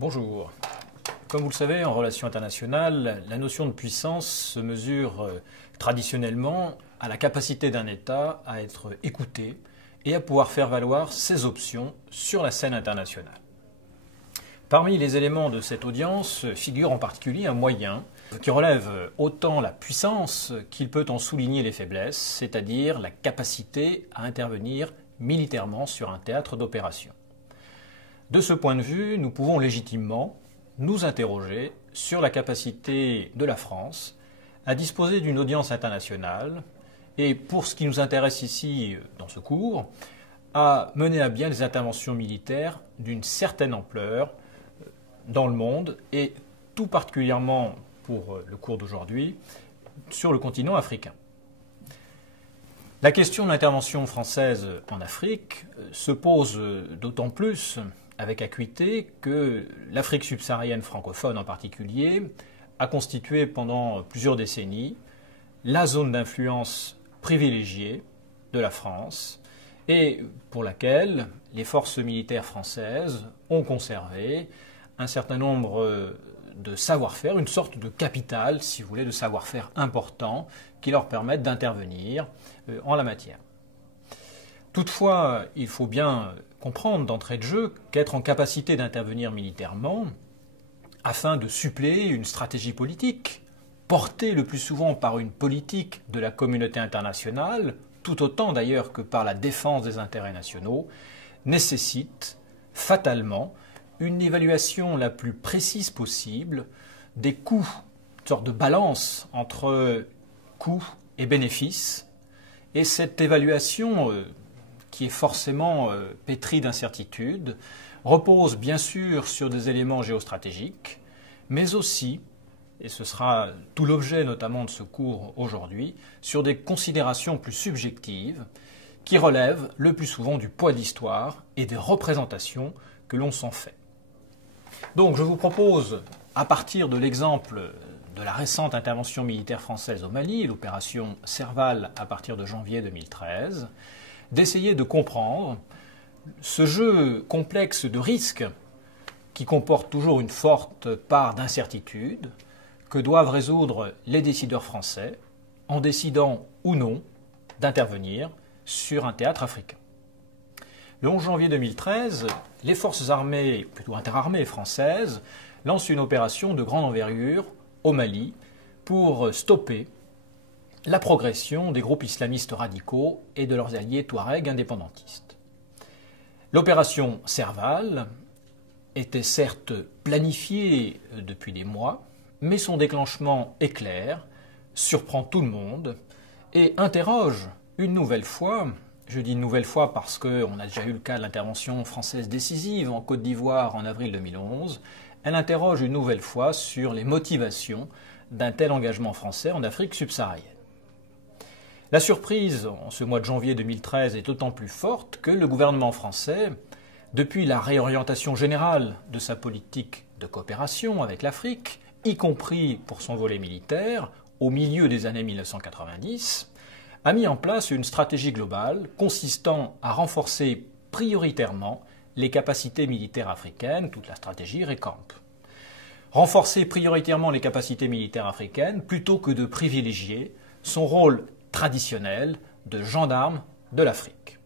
Bonjour. Comme vous le savez, en relations internationales, la notion de puissance se mesure traditionnellement à la capacité d'un État à être écouté et à pouvoir faire valoir ses options sur la scène internationale. Parmi les éléments de cette audience figure en particulier un moyen qui relève autant la puissance qu'il peut en souligner les faiblesses, c'est-à-dire la capacité à intervenir militairement sur un théâtre d'opération. De ce point de vue, nous pouvons légitimement nous interroger sur la capacité de la France à disposer d'une audience internationale et, pour ce qui nous intéresse ici dans ce cours, à mener à bien des interventions militaires d'une certaine ampleur dans le monde et tout particulièrement pour le cours d'aujourd'hui sur le continent africain. La question de l'intervention française en Afrique se pose d'autant plus avec acuité que l'Afrique subsaharienne francophone en particulier a constitué pendant plusieurs décennies la zone d'influence privilégiée de la France et pour laquelle les forces militaires françaises ont conservé un certain nombre de savoir-faire, une sorte de capital, si vous voulez, de savoir-faire important qui leur permettent d'intervenir en la matière. Toutefois, il faut bien comprendre d'entrée de jeu qu'être en capacité d'intervenir militairement afin de suppléer une stratégie politique, portée le plus souvent par une politique de la communauté internationale, tout autant d'ailleurs que par la défense des intérêts nationaux, nécessite fatalement une évaluation la plus précise possible des coûts, une sorte de balance entre coûts et bénéfices, et cette évaluation qui est forcément pétrie d'incertitudes, repose bien sûr sur des éléments géostratégiques, mais aussi, et ce sera tout l'objet notamment de ce cours aujourd'hui, sur des considérations plus subjectives qui relèvent le plus souvent du poids de l'histoire et des représentations que l'on s'en fait. Donc je vous propose, à partir de l'exemple de la récente intervention militaire française au Mali, l'opération Serval à partir de janvier 2013, d'essayer de comprendre ce jeu complexe de risques qui comporte toujours une forte part d'incertitude que doivent résoudre les décideurs français en décidant ou non d'intervenir sur un théâtre africain. Le 11 janvier 2013, les forces armées, plutôt interarmées françaises, lancent une opération de grande envergure au Mali pour stopper la progression des groupes islamistes radicaux et de leurs alliés touaregs indépendantistes. L'opération Serval était certes planifiée depuis des mois, mais son déclenchement éclair, surprend tout le monde et interroge une nouvelle fois, je dis une nouvelle fois parce qu'on a déjà eu le cas de l'intervention française décisive en Côte d'Ivoire en avril 2011, elle interroge une nouvelle fois sur les motivations d'un tel engagement français en Afrique subsaharienne. La surprise en ce mois de janvier 2013 est d'autant plus forte que le gouvernement français, depuis la réorientation générale de sa politique de coopération avec l'Afrique, y compris pour son volet militaire, au milieu des années 1990, a mis en place une stratégie globale consistant à renforcer prioritairement les capacités militaires africaines, toute la stratégie RECAMP. Renforcer prioritairement les capacités militaires africaines plutôt que de privilégier son rôle traditionnel de gendarme de l'Afrique.